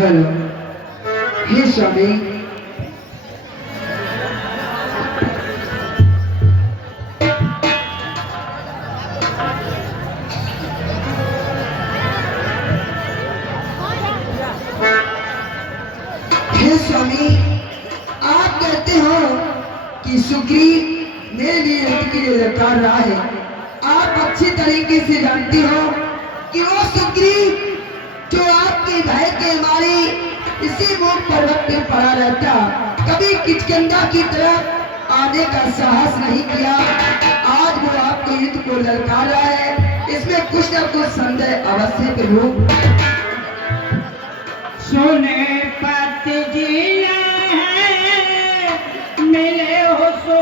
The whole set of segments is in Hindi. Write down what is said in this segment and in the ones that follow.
हेलो, हे स्वामी, हे स्वामी, आप कहते हो कि सुग्रीव मेरे लिए युद्ध के लिए ललकार रहा है। आप अच्छी तरीके से जानती हो कि वो सुग्रीव जो आपके भय के मारे इसी मूक पर्वत पे पड़ा रहता, कभी किष्किंधा की तरफ आने का साहस नहीं किया। आज वो आपके युद्ध को ललकार रहा है, इसमें कुछ न कुछ संदेह अवश्य करो। सुने पति जिया है मिले हो सो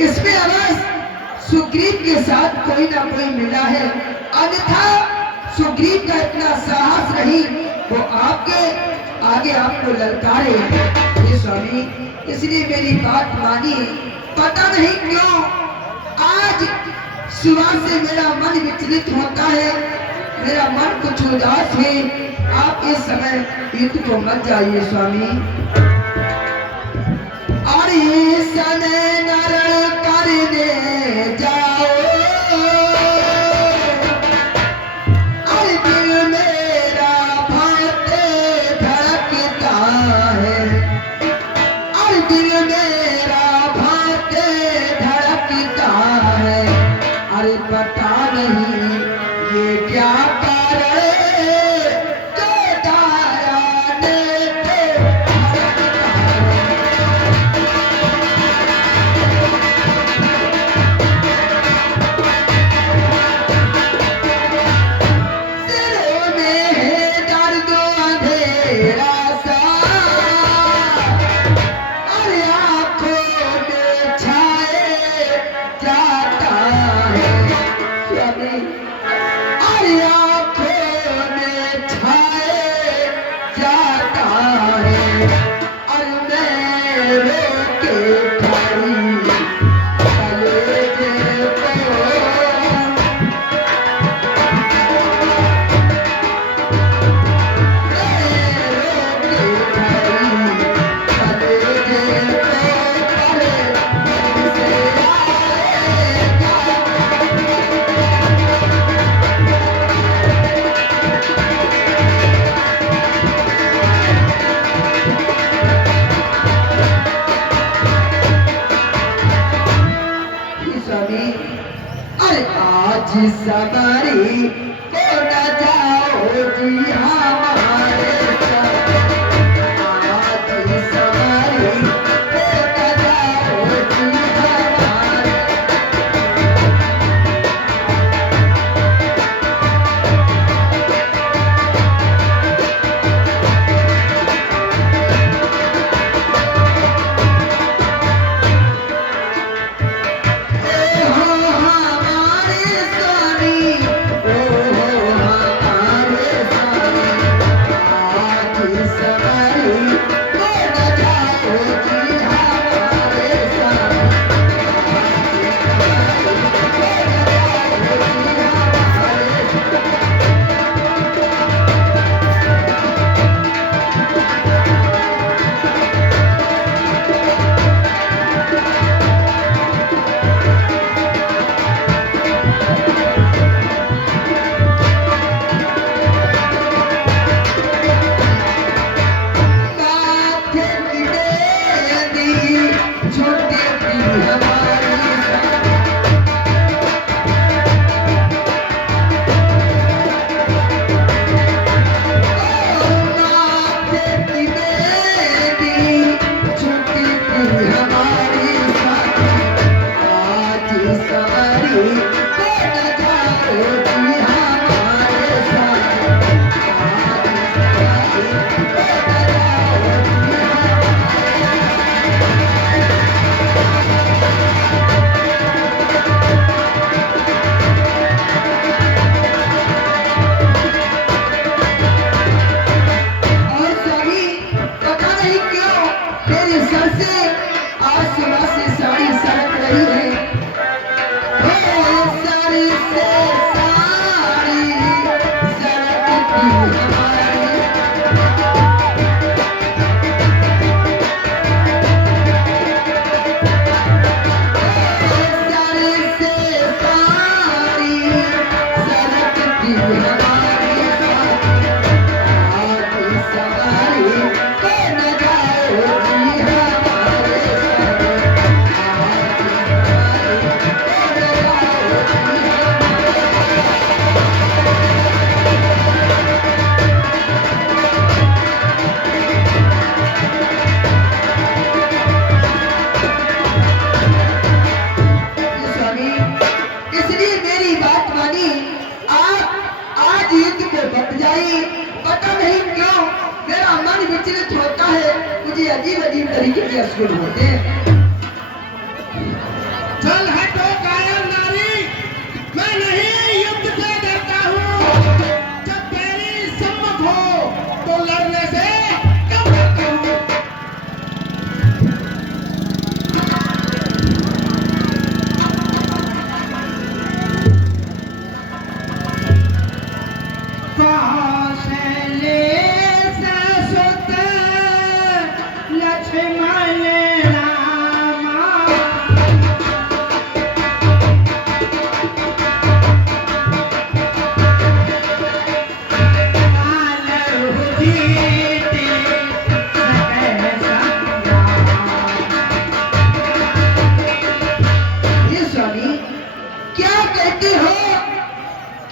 इसमें अवश्य सुग्रीव के साथ कोई ना कोई मिला है, अन्यथा सुग्रीव का इतना साहस नहीं वो आपके आगे आपको ललकारे। ये स्वामी, इसलिए मेरी बात मानिए। पता नहीं क्यों आज सुबह से मेरा मन विचलित होता है, मेरा मन कुछ उदास है। आप इस समय युद्ध को मत जाइए स्वामी। और ये समय नरण करने जाओ, और दिल मेरा भाते धड़कता है, और दिल मेरा भाते धड़कता है। अरे पता नहीं ये क्या कारण जो दाया ने सवारी को न जाओ जी हमारे साथ। आज सवारी को न जाओ जी हमारे। शुरू होते हैं। चल हटो कायर नारी, मैं नहीं युद्ध से डरता हूँ। जब बैरी सम्मुख हो तो लड़ने से कब डरता हूँ। कौशले ससुत लक्ष्मण रामा कालहु जीते सकल संग्राम। ये स्वामी क्या कहते हो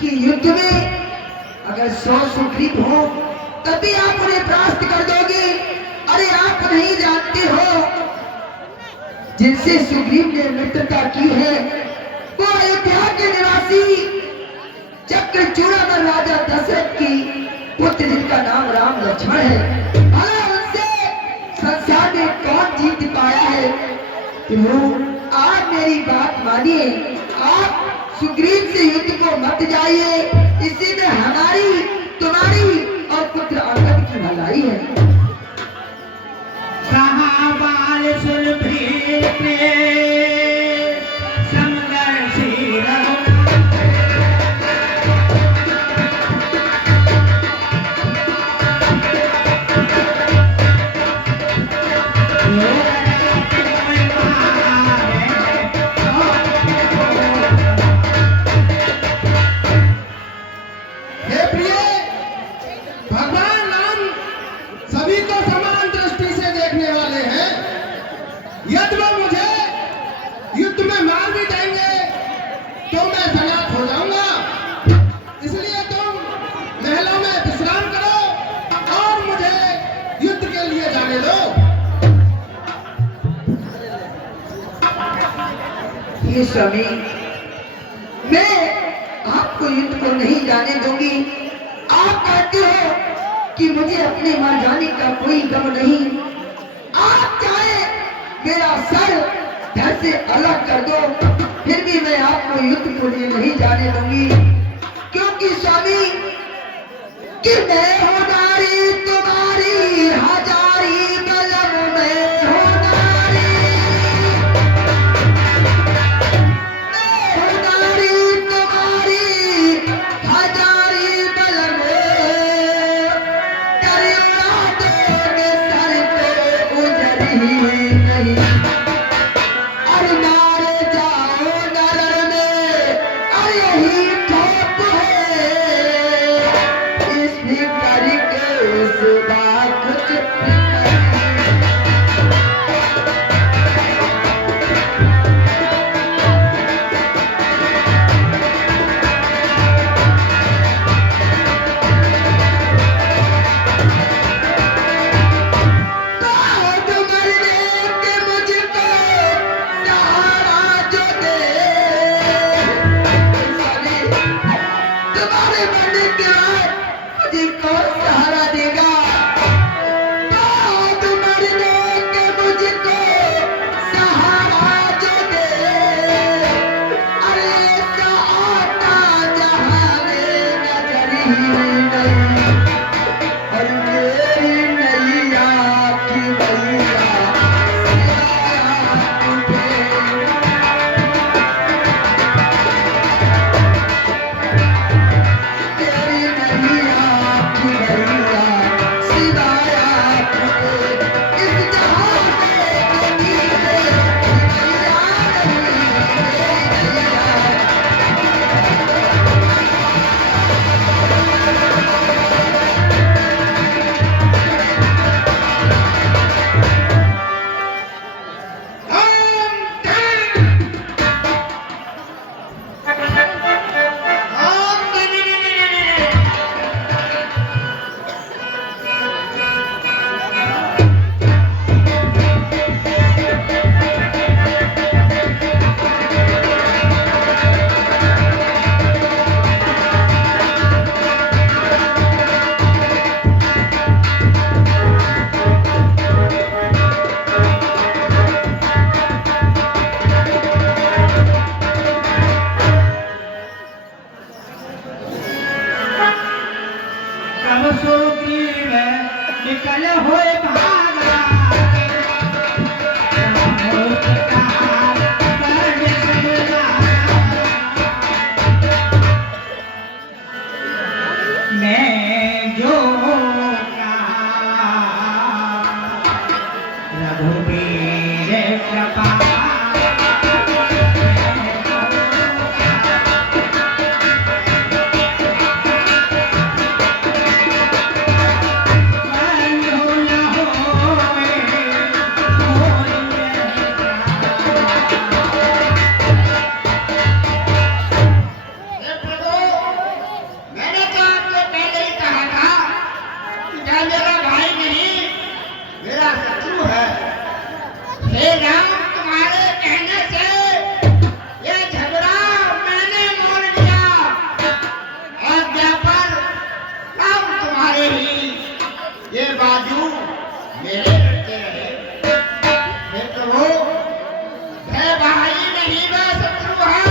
कि युद्ध में अगर 100 सुग्रीव हो तभी आप उन्हें परास्त कर दोगे? अरे आप नहीं जानते हो जिनसे सुग्रीव ने मित्रता की है वो अयोध्या के निवासी चक्रचूड़ामल राजा दशरथ की पुत्र जिनका नाम राम लक्ष्मण है। भला उनसे संसार में कौन जीत पाया है? प्रभु आप मेरी बात मानिए, आप सुग्रीव से युद्ध को मत जाइए, इसी में हमारी तुम्हारी और पुत्र अंगद की भलाई है। कहाँ बाल सुन प्रीत ने समदर्शी रहो। हे प्रिय, भगवान राम सभी को समान दृष्टि से देखने वाले हैं। यदि वो मुझे युद्ध में मार भी देंगे तो मैं सनाथ हो जाऊंगा। इसलिए तुम महलों में विश्राम करो और मुझे युद्ध के लिए जाने दो। ये स्वामी मैं आपको युद्ध को नहीं जाने दूंगी। आप कहते हो कि मुझे अपने मर जाने का कोई गम नहीं। आप चाहे मेरा सर धड़ से अलग कर दो, फिर भी मैं आपको युद्ध को लिए नहीं जाने दूंगी। क्योंकि स्वामी कि मैं हूं नारी तुम्हारी हजारी बलम में हूं नारी, मैं हूं नारी तुम्हारी हजारी बलम में, तेरी उड़ादों के सर पे उजरी नहीं। अरे नारे जाओ नरण में, अरे यही ठोक है इस भिखारी के ये कृपा हे प्रभु, मैंने तो आपको पहले ही कहा था कि यह मेरा भाई नहीं, मेरा शत्रु है। हे राम, तुम्हारे कहने से ये झगड़ा मैंने मोल लिया। आज्ञा पर राम तुम्हारे ही, ये बाजू मेरे लड़के रहे। हे प्रभु, वह भाई नहीं, वह शत्रु है।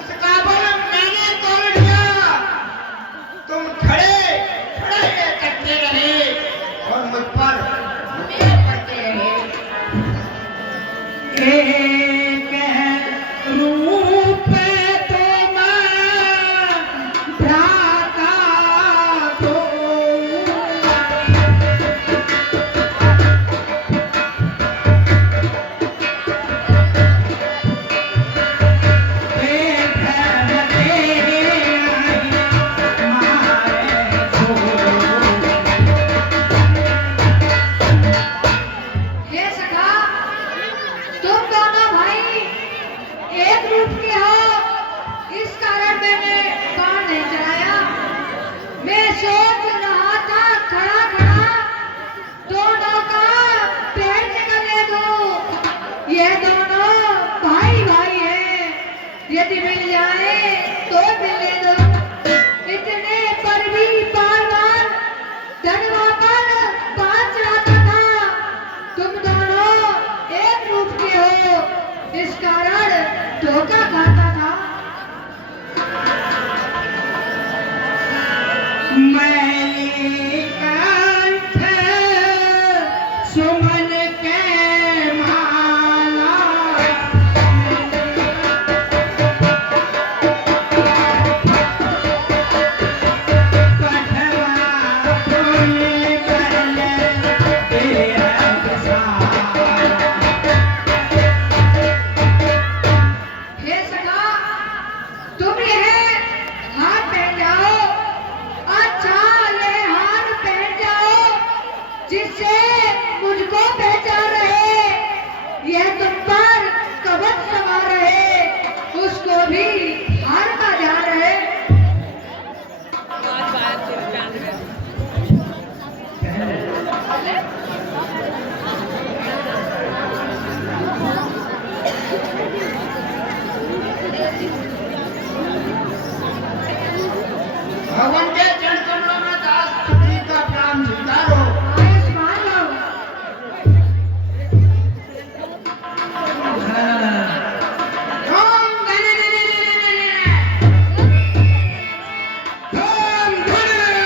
उसका बल मैंने तोड़ लिया। तुम खड़े खड़े करते रहे और मुझ पर मुझे करते रहे। एक रूप तुम भ्राता दो हे सखा, तुम दोनों भाई एक रूप के हो, इस कारण मैंने बाण नहीं चलाया। मैं सोच रहा था खड़ा खड़ा दोनों का पेट निकलने दो। ये दोनों भाई भाई हैं, यदि मिल जाए तो मिलने दो। इतने पर भी बार बार धनवा पर बाण चलाता था। तुम दोनों एक रूप के हो, इस कारण धोखा खाता था। मैली कंठ सुमन के माला पठवा फूल बल तेरा सारा हे सखा, तुम यह हार पहन जाओ। अच्छा, यह हार पहन जाओ जिससे मुझको पहचान रहे। यह तुम पर कवच सवार रहे, उसको भी हार का ध्यान रहे। भगवान के चरण कमलों में दास पुत्री का प्राण स्वीकारो। आयुष्मान भव। ओम धन धन धन धन धन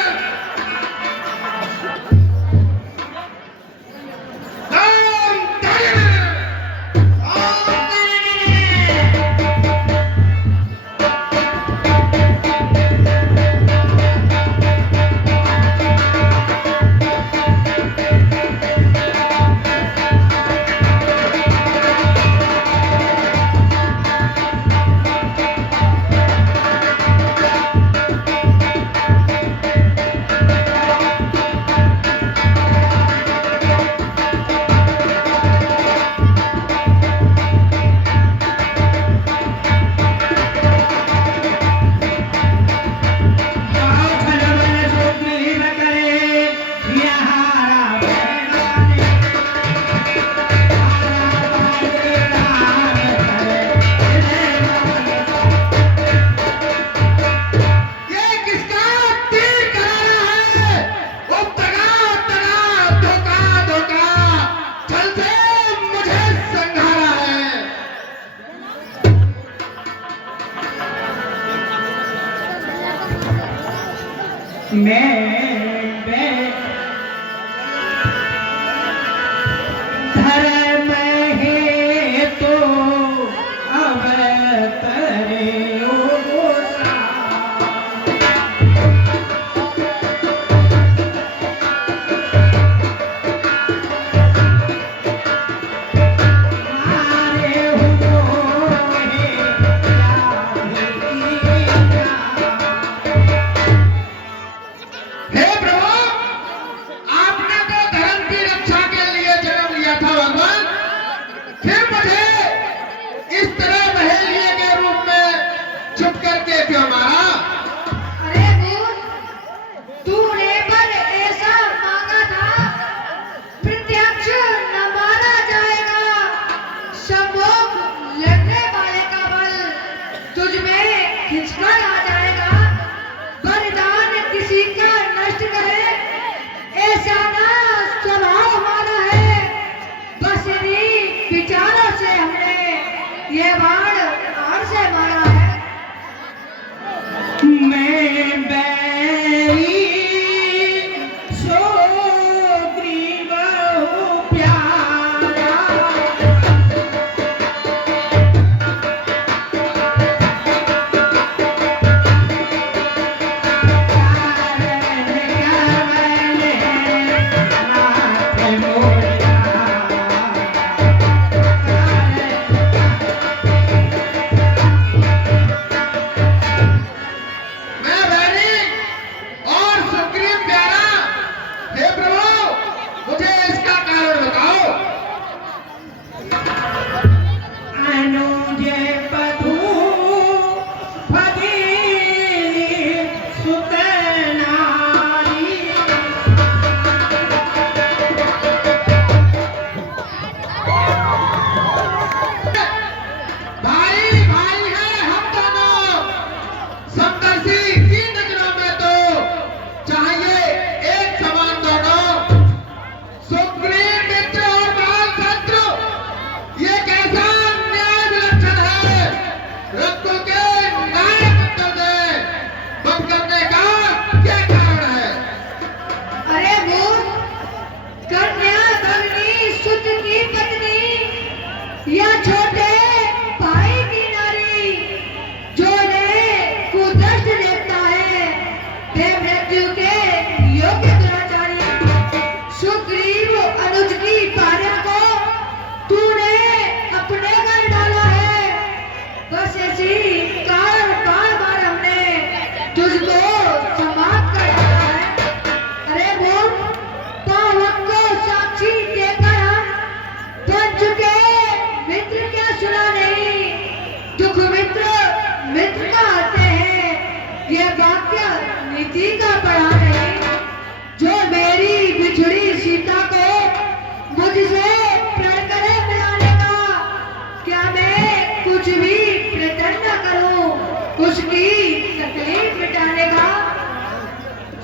ये किसका तीर करारा है? वो तगा तगा धोखा धोखा छल से मुझे संघारा है। धर्म है तो अवतरे ओ सा हे ये बाण कहाँ से मारा है? मैं बैरी सुग्रीव हूँ प्यारा, मैं बैरी और सुग्रीव प्यारा। हे प्रभु, मुझे इसका कारण बताओ। अनुजे बधू भगीनी सुत नारी, भाई भाई है हम दोनों। समदर्शी की नजरों में तो चाहिए एक समान दोनों। सुग्रीव मित्र और बाल शत्रु, ये कैसा न्याय विलक्षण है। रत्नों के नायक बंद करने का क्या कारण है? अरे मूर्ख, कन्या भगिनी सुत की पत्नी या छोटे भाई की नारी जो इन्हें कुदृष्ट देखता है, वे मृत्यु के योग्य दुराचारी। सुग्रीव अनुज की भार्या को तूने अपने घर डाला है। बस ऐसी कारण बार बार हमने तुझको समाप्त कर डाला है। अरे मूर्ख, पावक को साक्षी देकर हम बन चुके मित्र क्या सुना नहीं। दुख मित्र मित्र का आते हैं, ये वाक्य नीति का पढ़ा नहीं। जो मेरी बिछड़ी सीता को मुझसे प्रण करे मिलाने का, क्या मैं कुछ भी प्रयत्न न करूं उसकी तकलीफ मिटाने का?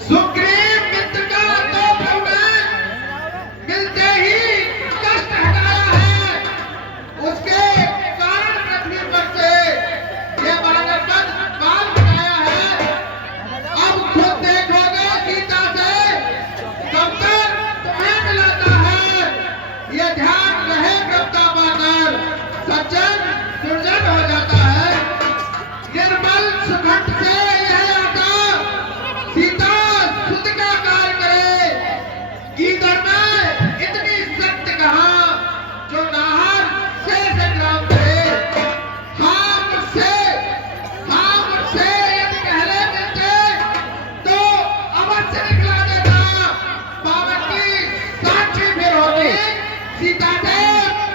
सुग्रीव मित्र का तो प्रभु ने मिलते ही कष्ट हटाया है। उसके कारण पृथ्वी पर से ये वानरपद काल बनाया है। अब खुद देखोगे सीता से कब तक तुम्हें मिलाता है। ये ध्यान रहे प्रभुता पाकर सज्जन दुर्जन हो जाता है। निर्मल सुखंड से यह आता सीता सुत का कार्य करे। गीदड़ में इतनी सत्य कहा जो नाहर से संग्राम करे। हाँ मुझसे यदि पहले मिलते तो अवश्य निकला देता। पावन की साक्षी फिर होती सीता से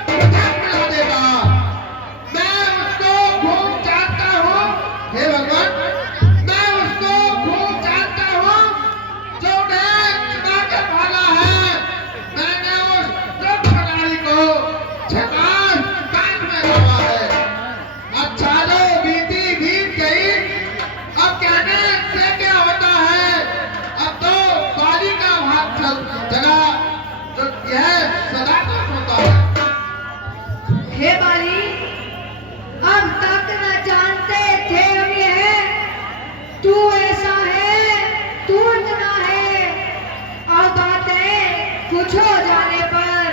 पृथक मिला देगा। मैं उसको खूब जानता हूँ, हे भगवान, मैं उसको खूब जानता हूँ जो उन्हें चुना के भागा है। मैंने उस दुष्ट नारी को झकास काट में रखा है। अच्छा जो बीती बीत गई, अब कहने से क्या होता है। अब तो बाली का भाग चल चला, तो यह सदा तो होता है। हे बाली, अब तक न जानते थे हम यह, तू ऐसा है, तू इतना है। अब बातें कुछ हो जाने पर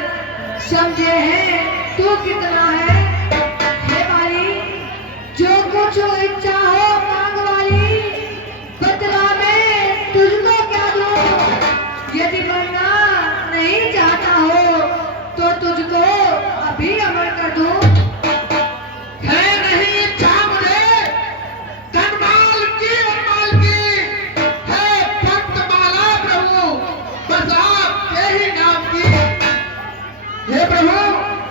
समझे हैं तू कितना है। हे बाली, जो कुछ इच्छा हो मांग वाली, बदला में तुझको क्या दूं। यदि बनना नहीं चाहता हो तो तुझको अभी अमर कर दूं। है नहीं इच्छा मुझे धनमाल की और माल की, है भक्त माला प्रभु बस आप यही नाम की। हे प्रभु,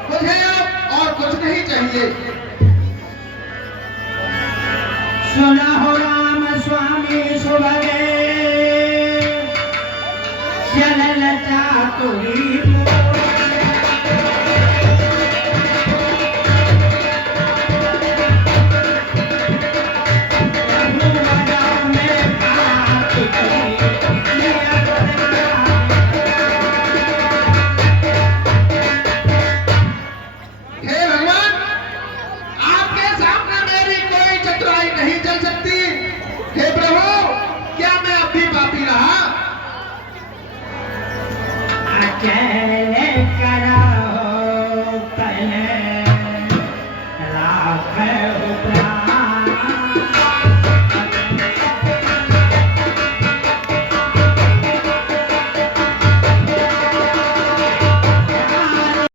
मुझे अब और कुछ नहीं चाहिए। सुना हो राम स्वामी सुभगे, चल लता तुरी